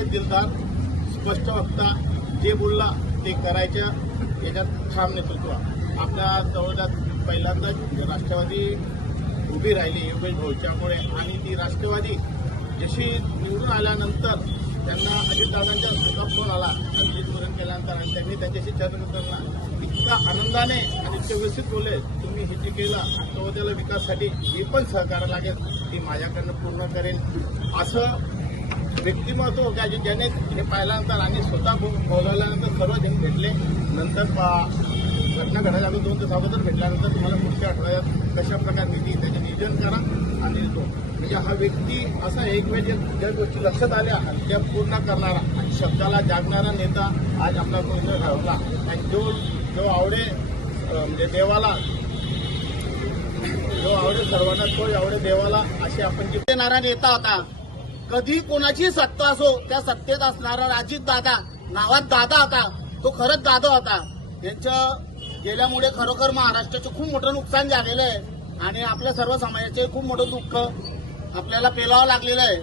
अतिशय दिलदार, स्पष्ट वक्ता, जे बोलला ते करायच्या याच्यात ठाम नेतृत्व. आपल्या जवळजवळ पहिल्यांदाच राष्ट्रवादी उभी राहिली योगेश भाऊच्यामुळे, आणि ती राष्ट्रवादी जशी निवडून आल्यानंतर त्यांना अजितदादांच्या सुद्धा फोन आला संगीतवरून केल्यानंतर, आणि त्यांनी त्यांच्याशी चर्चा करताना इतका आनंदाने आणि इतके व्यवस्थित बोलले, तुम्ही हे जे केलं तो त्याला विकासासाठी हे पण सहकार्य लागेल, ती माझ्याकडनं पूर्ण करेल, असं व्यक्तिमत्व का ज्याने हे पाहिल्यानंतर आणि स्वतः बोलवल्यानंतर सर्वजण भेटले. नंतर घटना घडायच्या अगोदर 2 दिवस अगोदर भेटल्यानंतर तुम्हाला पुढच्या आठवड्यात कशा प्रकारे निधी त्याचे नियोजन करा आणि तो म्हणजे हा व्यक्ती असा एक वेळ ज्या गोष्टी लक्षात आल्या त्या पूर्ण करणारा आणि शब्दाला जागणारा नेता आज आपला कोणी ठरवला. आणि जो आवडे म्हणजे देवाला, जो आवडे सर्वांना तो आवडे देवाला, असे आपण देणारा नेता होता. कधी कोणाची सत्ता असो त्या सत्तेत असणारा अजित दादा, नावात दादा होता, तो खरंच दादा होता. यांच्या गेल्यामुळे खरोखर महाराष्ट्राचं खूप मोठं नुकसान झालेलं आहे आणि आपल्या सर्व समाजाचे खूप मोठं दुःख आपल्याला पेलावं लागलेलं आहे.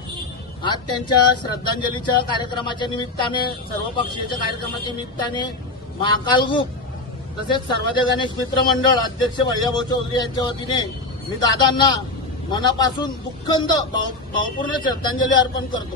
आज त्यांच्या श्रद्धांजलीच्या कार्यक्रमाच्या निमित्ताने, सर्वपक्षीय कार्यक्रमाच्या निमित्ताने महाकाल ग्रुप तसेच सर्वोदय गणेश मित्र मंडळ अध्यक्ष भैयाभाऊ चौधरी यांच्या वतीने मी दादांना मनापासून दुःखद भावपूर्ण श्रद्धांजली अर्पण करतो.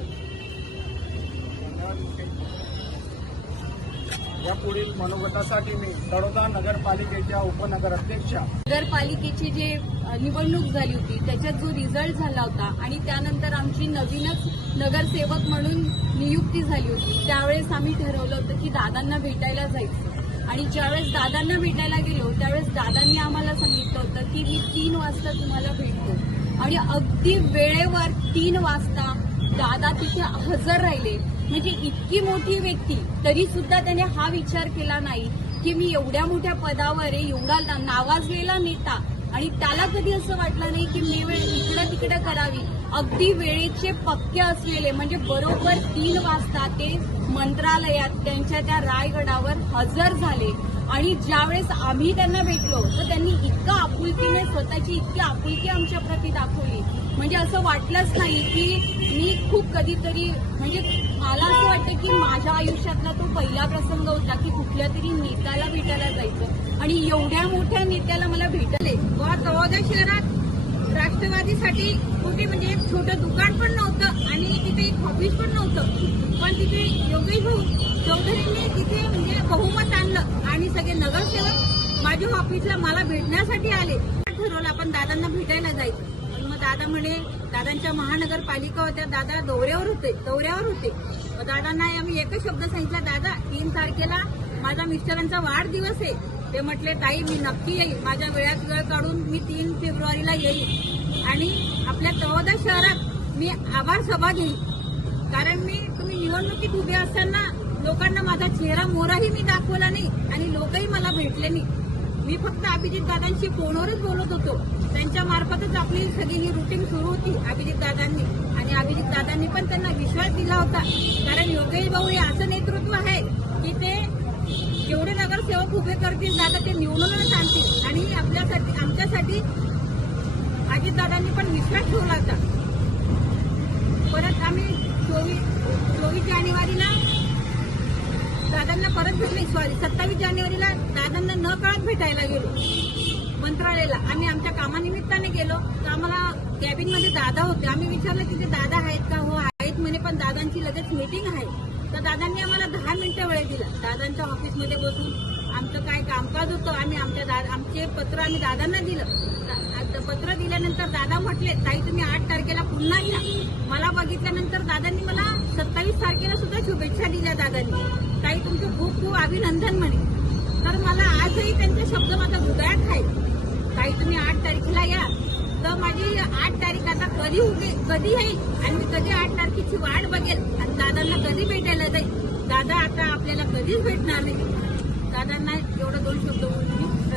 या पुढील मनोगतासाठी मी तळोदा नगरपालिकेच्या उपनगर अध्यक्षा. नगरपालिकेची जे निवडणूक झाली होती त्याच्यात जो रिझल्ट झाला होता आणि त्यानंतर आमची नवीनच नगरसेवक म्हणून नियुक्ती झाली होती, त्यावेळेस आम्ही ठरवलं होतं की दादांना भेटायला जायचं. आणि ज्यावेळेस दादांना भेटायला गेलो त्यावेळेस दादांनी आम्हाला सांगितलं होतं की मी 3 वाजता तुम्हाला भेटतो. आणि अगदी वेळेवर 3 वाजता दादा तिथे हजर राहिले. म्हणजे इतकी मोठी व्यक्ती तरी सुद्धा त्याने हा विचार केला नाही की मी एवढ्या मोठ्या पदावर आहे, एवढा नावाजलेला नेता, आणि त्याला कधी असं वाटलं नाही की मी वेळ इकडं तिकडं करावी. अगदी वेळेचे पक्के असलेले म्हणजे बरोबर 3 वाजता ते मंत्रालयात त्यांच्या त्या रायगडावर हजर झाले. आणि ज्यावेळेस आम्ही त्यांना भेटलो तर त्यांनी इतका आपुलकीने स्वतःची इतकी आपुलकी आमच्या प्रती दाखवली. म्हणजे असं वाटलंच नाही की मी खूप कधीतरी म्हणजे मला असं वाटतं की माझ्या आयुष्यातला तो पहिला प्रसंग होता की कुठल्या तरी नेत्याला भेटायला जायचं आणि एवढ्या मोठ्या नेत्याला मला भेटले. तळोदा शहरात राष्ट्रवादीसाठी कुठे म्हणजे एक छोटं दुकान पण नव्हतं आणि तिथे एक ऑफिस पण नव्हतं, पण तिथे योगेश भाऊ चौधरींनी तिथे म्हणजे बहुमत आणलं आणि सगळे नगरसेवक माझ्या ऑफिसला मला भेटण्यासाठी आले. ठरवलं आपण दादांना भेटायला जायचं. मग दादा म्हणे, दादांच्या महानगरपालिका होत्या, दादा दौऱ्यावर होते. दादांना आम्ही एकच शब्द सांगितला, दादा 3 तारखेला माझ्या मिस्टरांचा वाढदिवस आहे. ते म्हटले, ताई मी नक्की येईल, माझ्या वेळात वेळ काढून मी 3 फेब्रुवारीला येईल आणि आपल्या तळोदा शहरात मी आभार सभा घेईल. कारण तुम्ही निवडणुकीत उभे असताना लोकांना माझा चेहरा मोराही मी दाखवला नाही आणि लोकही मला भेटले नाही. मी फक्त अभिजित दादांशी फोनवरच बोलत होतो. त्यांच्या मार्फतच आपली सगळी ही रुटीन सुरू होती अभिजित दादांनी, आणि अभिजित दादांनी पण त्यांना विश्वास दिला होता. कारण योगेश भाऊ हे असं नेतृत्व आहे की ते जेवढे नगरसेवक उभे करतील दादा ते निवडूनच आणतील. आणि आपल्यासाठी आमच्यासाठी अजितदादांनी पण विश्वास ठेवला होता. परत आम्ही 24 जानेवारीला दादांना परत भेटले. 27 जानेवारीला दादांना न कळत भेटायला गेलो मंत्रालयाला. आम्ही आमच्या कामानिमित्ताने गेलो तर आम्हाला कॅबिनमध्ये दादा होते. आम्ही विचारलं की ते दादा आहेत का? हो आहेत म्हणे, पण दादांची लगेच मीटिंग आहे. तर दादांनी आम्हाला 10 मिनिटं वेळ दिला. दादांच्या ऑफिसमध्ये बसून आमचं काय कामकाज होतं आम्ही आमचे पत्र आम्ही दादांना दिलं. पत्र दिल्यानंतर दादा म्हटले, ताई तुम्ही 8 तारखेला पुन्हा या. मला बघितल्यानंतर दादांनी मला 27 तारखेला सुद्धा शुभेच्छा दिल्या. दादांनी, ताई तुमचं खूप खूप अभिनंदन म्हणे. तर मला आजही त्यांचे शब्द माझ्या हृदयात आहेत. ताई तुम्ही 8 तारखेला या. तर माझी 8 तारीख आता कधी येईल आणि मी कधी 8 तारखेची वाट बघेल आणि दादांना कधी भेटायला जाईल. दादा आता आपल्याला कधीच भेटणार नाही. दादांना एवढं 2 शब्द